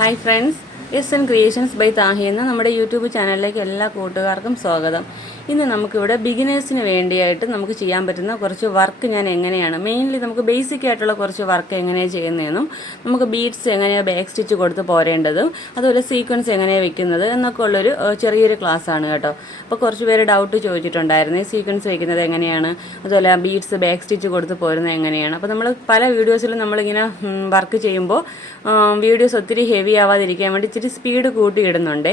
Hi friends, SN Creations by Thahi എന്ന നമ്മുടെ YouTube ചാനലിലേക്ക് എല്ലാ കൂട്ടുകാർക്കും സ്വാഗതം. ഇന്ന് നമുക്കിവിടെ ബിഗിനേഴ്സിന് വേണ്ടിയായിട്ട് നമുക്ക് ചെയ്യാൻ പറ്റുന്ന കുറച്ച് വർക്ക് ഞാൻ എങ്ങനെയാണ് മെയിൻലി നമുക്ക് ബേസിക് ആയിട്ടുള്ള കുറച്ച് വർക്ക് എങ്ങനെയാണ് ചെയ്യുന്നതെന്നും നമുക്ക് ബീഡ്സ് എങ്ങനെയാണ് ബാക്ക് സ്റ്റിച്ച് കൊടുത്ത് പോരേണ്ടതും അതുപോലെ സീക്വൻസ് എങ്ങനെയാണ് വെക്കുന്നത് എന്നൊക്കെ ഉള്ളൊരു ചെറിയൊരു ക്ലാസ്സാണ് കേട്ടോ. അപ്പോൾ കുറച്ച് പേര് ഡൗട്ട് ചോദിച്ചിട്ടുണ്ടായിരുന്നു, സീക്വൻസ് വെക്കുന്നത് എങ്ങനെയാണ്, അതുപോലെ ബീഡ്സ് ബാക്ക് സ്റ്റിച്ച് കൊടുത്ത് പോരുന്നത് എങ്ങനെയാണ്. അപ്പോൾ നമ്മൾ പല വീഡിയോസിലും നമ്മളിങ്ങനെ വർക്ക് ചെയ്യുമ്പോൾ വീഡിയോസ് ഒത്തിരി ഹെവി ആവാതിരിക്കാൻ വേണ്ടി ഇച്ചിരി സ്പീഡ് കൂട്ടിയിടുന്നുണ്ട്.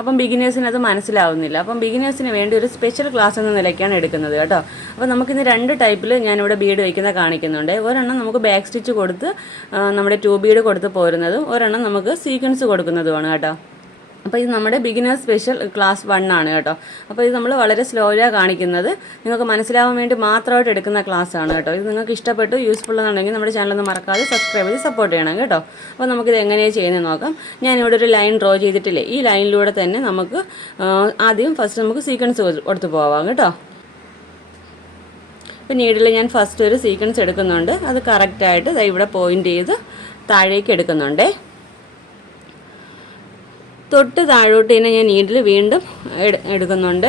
അപ്പം ബിഗിനേഴ്സിന് അത് മനസ്സിലാവുന്നില്ല. അപ്പം ബിഗിനേഴ്സിന് വേണ്ടി ഒരു സ്പെഷ്യൽ ക്ലാസ് എന്ന നിലയ്ക്കാണ് എടുക്കുന്നത് കേട്ടോ. അപ്പോൾ നമുക്കിന്ന് രണ്ട് ടൈപ്പിൽ ഞാനിവിടെ ബീഡ് വയ്ക്കുന്ന കാണിക്കുന്നുണ്ട്. ഒരെണ്ണം നമുക്ക് ബാക്ക് സ്റ്റിച്ച് കൊടുത്ത് നമ്മുടെ 2 ബീഡ് കൊടുത്ത് പോരുന്നതും ഒരെണ്ണം നമുക്ക് സീക്വൻസ് കൊടുക്കുന്നതുമാണ് കേട്ടോ. അപ്പോൾ ഇത് നമ്മുടെ ബിഗിനേഴ്സ് സ്പെഷ്യൽ ക്ലാസ് 1 ആണ് കേട്ടോ. അപ്പോൾ ഇത് നമ്മൾ വളരെ സ്ലോയിലാണ് കാണിക്കുന്നത്, നിങ്ങൾക്ക് മനസ്സിലാവാൻ വേണ്ടി മാത്രമായിട്ട് എടുക്കുന്ന ക്ലാസ് ആണ് കേട്ടോ. ഇത് നിങ്ങൾക്ക് ഇഷ്ടപ്പെട്ടു യൂസ്ഫുൾ എന്നുണ്ടെങ്കിൽ നമ്മുടെ ചാനലൊന്ന് മറക്കാതെ സബ്സ്ക്രൈബ് ചെയ്ത് സപ്പോർട്ട് ചെയ്യണം കേട്ടോ. അപ്പോൾ നമുക്കിത് എങ്ങനെയാണ് ചെയ്യുന്നത് നോക്കാം. ഞാനിവിടെ ഒരു ലൈൻ ഡ്രോ ചെയ്തിട്ടില്ലേ, ഈ ലൈനിലൂടെ തന്നെ നമുക്ക് ഫസ്റ്റ് നമുക്ക് സീക്വൻസ് കൊടുത്ത് പോവാം കേട്ടോ. ഇപ്പോൾ നീഡിൽ ഞാൻ ഫസ്റ്റ് ഒരു സീക്വൻസ് എടുക്കുന്നുണ്ട്, അത് കറക്റ്റായിട്ട് ഇവിടെ പോയിൻ്റ് ചെയ്ത് താഴേക്ക് എടുക്കുന്നുണ്ടേ. തൊട്ട് താഴോട്ട് തന്നെ ഞാൻ നീഡിൽ വീണ്ടും എടുക്കുന്നുണ്ട്,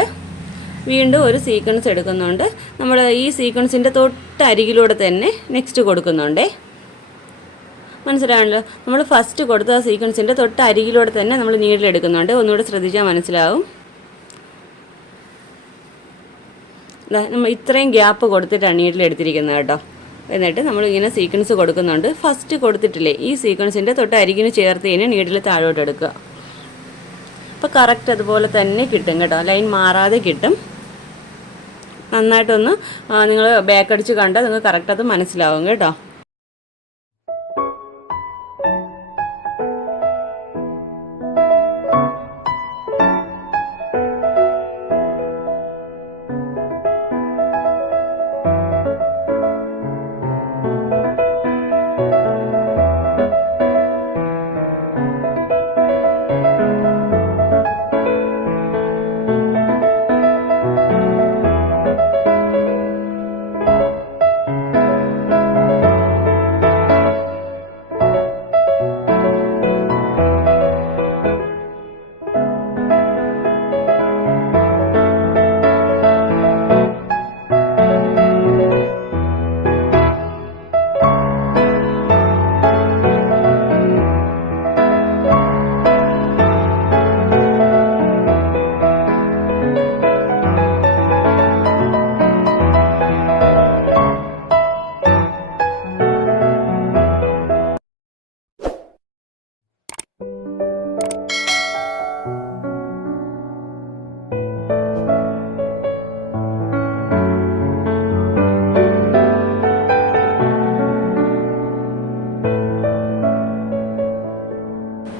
വീണ്ടും ഒരു സീക്വൻസ് എടുക്കുന്നുണ്ട്. നമ്മൾ ഈ സീക്വൻസിൻ്റെ തൊട്ടരികിലൂടെ തന്നെ നെക്സ്റ്റ് കൊടുക്കുന്നുണ്ടേ. മനസ്സിലാവണല്ലോ, നമ്മൾ ഫസ്റ്റ് കൊടുത്ത ആ സീക്വൻസിൻ്റെ തൊട്ടരികിലൂടെ തന്നെ നമ്മൾ നീഡിൽ എടുക്കുന്നുണ്ട്. ഒന്നുകൂടെ ശ്രദ്ധിച്ചാൽ മനസ്സിലാവും. നമ്മൾ ഇത്രയും ഗ്യാപ്പ് കൊടുത്തിട്ടാണ് നീഡിൽ എടുത്തിരിക്കുന്നത് കേട്ടോ. എന്നിട്ട് നമ്മളിങ്ങനെ സീക്വൻസ് കൊടുക്കുന്നുണ്ട്. ഫസ്റ്റ് കൊടുത്തിട്ടില്ലേ, ഈ സീക്വൻസിൻ്റെ തൊട്ടരികിന് ചേർത്ത് തന്നെ നീഡിൽ താഴോട്ട് എടുക്കുക. അപ്പോൾ കറക്റ്റ് അതുപോലെ തന്നെ കിട്ടും കേട്ടോ, ലൈൻ മാറാതെ കിട്ടും. നന്നായിട്ടൊന്ന് നിങ്ങൾ ബാക്ക് അടിച്ച് കണ്ടാൽ നിങ്ങൾക്ക് കറക്റ്റ് അത് മനസ്സിലാവും കേട്ടോ.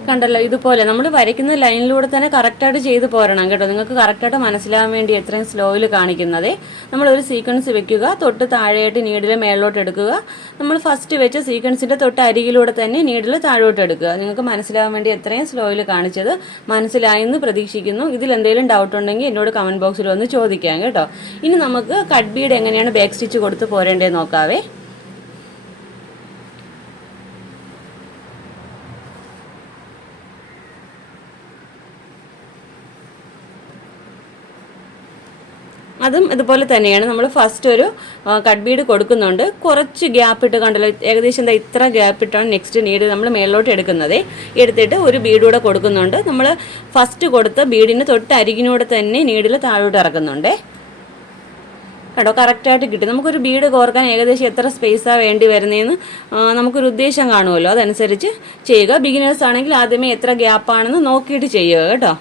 കണ്ടല്ലോ, ഇതുപോലെ നമ്മൾ വരയ്ക്കുന്ന ലൈനിലൂടെ തന്നെ കറക്റ്റായിട്ട് ചെയ്ത് പോരണം കേട്ടോ. നിങ്ങൾക്ക് കറക്റ്റായിട്ട് മനസ്സിലാവാൻ വേണ്ടി എത്രയും സ്ലോയിൽ കാണിക്കുന്നത്. നമ്മളൊരു സീക്വൻസ് വെക്കുക, തൊട്ട് താഴെയായിട്ട് നീഡിൽ മേളിലോട്ട് എടുക്കുക. നമ്മൾ ഫസ്റ്റ് വെച്ച സീക്വൻസിൻ്റെ തൊട്ട് അരികിലൂടെ തന്നെ നീഡിൽ താഴോട്ട് എടുക്കുക. നിങ്ങൾക്ക് മനസ്സിലാവാൻ വേണ്ടി എത്രയും സ്ലോയിൽ കാണിച്ചത് മനസ്സിലായെന്ന് പ്രതീക്ഷിക്കുന്നു. ഇതിലെന്തെങ്കിലും ഡൗട്ട് ഉണ്ടെങ്കിൽ എന്നോട് കമൻറ്റ് ബോക്സിൽ ഒന്ന് ചോദിക്കാം കേട്ടോ. ഇനി നമുക്ക് കട്ട് ബീഡ് എങ്ങനെയാണ് ബാക്ക് സ്റ്റിച്ച് കൊടുത്ത് പോരേണ്ടതെന്ന് നോക്കാവേ. അതും ഇതുപോലെ തന്നെയാണ്. നമ്മൾ ഫസ്റ്റ് ഒരു കട്ട് ബീഡ് കൊടുക്കുന്നുണ്ട്, കുറച്ച് ഗ്യാപ്പ് ഇട്ട് കണ്ടല്ലോ, ഏകദേശം ഇത്ര ഗ്യാപ്പ് ഇട്ടാണ് നെക്സ്റ്റ് നീഡ് നമ്മൾ മേളിലോട്ട് എടുക്കുന്നത്. എടുത്തിട്ട് ഒരു ബീഡ് കൂടെ കൊടുക്കുന്നുണ്ട്. നമ്മൾ ഫസ്റ്റ് കൊടുത്ത ബീഡിന് തൊട്ട് അരികിനൂടെ തന്നെ നീഡിൽ താഴോട്ട് ഇറക്കുന്നുണ്ട് കേട്ടോ. കറക്റ്റായിട്ട് കിട്ടും. നമുക്കൊരു ബീഡ് കോർക്കാൻ ഏകദേശം എത്ര സ്പേസാണ് വേണ്ടി വരുന്നതെന്ന് നമുക്കൊരു ഉദ്ദേശം കാണുമല്ലോ, അതനുസരിച്ച് ചെയ്യുക. ബിഗിനേഴ്സ് ആണെങ്കിൽ ആദ്യമേ എത്ര ഗ്യാപ്പാണെന്ന് നോക്കിയിട്ട് ചെയ്യുക കേട്ടോ.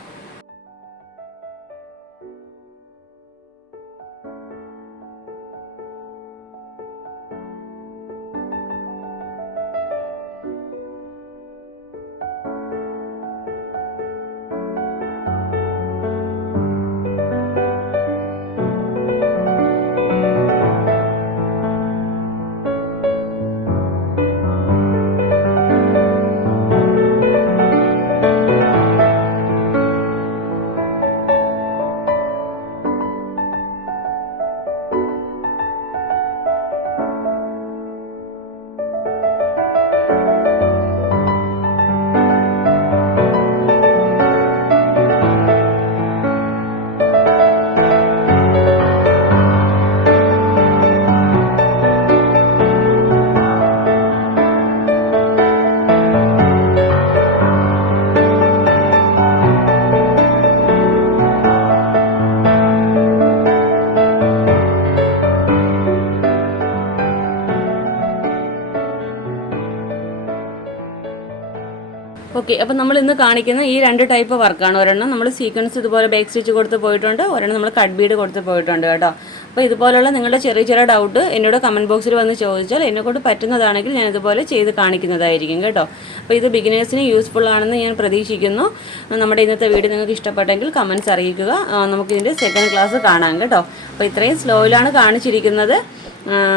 ഓക്കെ, അപ്പോൾ നമ്മൾ ഇന്ന് കാണിക്കുന്ന ഈ 2 ടൈപ്പ് വർക്കാണ്. ഒരെണ്ണം നമ്മൾ സീക്വൻസ് ഇതുപോലെ ബാക്ക് സ്റ്റിച്ച് കൊടുത്ത് പോയിട്ടുണ്ട്, ഒരെണ്ണം നമ്മൾ കട്ട് ബീഡ് കൊടുത്ത് പോയിട്ടുണ്ട് കേട്ടോ. അപ്പോൾ ഇതുപോലുള്ള നിങ്ങളുടെ ചെറിയ ചെറിയ ഡൗട്ട് എന്നോട് കമൻറ്റ് ബോക്സിൽ വന്ന് ചോദിച്ചാൽ എന്നെക്കൊണ്ട് പറ്റുന്നതാണെങ്കിൽ ഞാൻ ഇതുപോലെ ചെയ്ത് കാണിക്കുന്നതായിരിക്കും കേട്ടോ. അപ്പോൾ ഇത് ബിഗിനേഴ്സിന് യൂസ്ഫുൾ ആണെന്ന് ഞാൻ പ്രതീക്ഷിക്കുന്നു. നമ്മുടെ ഇന്നത്തെ വീഡിയോ നിങ്ങൾക്ക് ഇഷ്ടപ്പെട്ടെങ്കിൽ കമൻറ്റ്സ് അറിയിക്കുക. നമുക്കിതിൻ്റെ സെക്കൻഡ് ക്ലാസ് കാണാം കേട്ടോ. അപ്പോൾ ഇത്രയും സ്ലോയിലാണ് കാണിച്ചിരിക്കുന്നത്.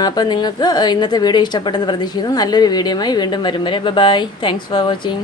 അപ്പോൾ നിങ്ങൾക്ക് ഇന്നത്തെ വീഡിയോ ഇഷ്ടപ്പെട്ടെന്ന് പ്രതീക്ഷിക്കുന്നു. നല്ലൊരു വീഡിയോയുമായി വീണ്ടും വരും വരെ ബൈ. Thanks for watching.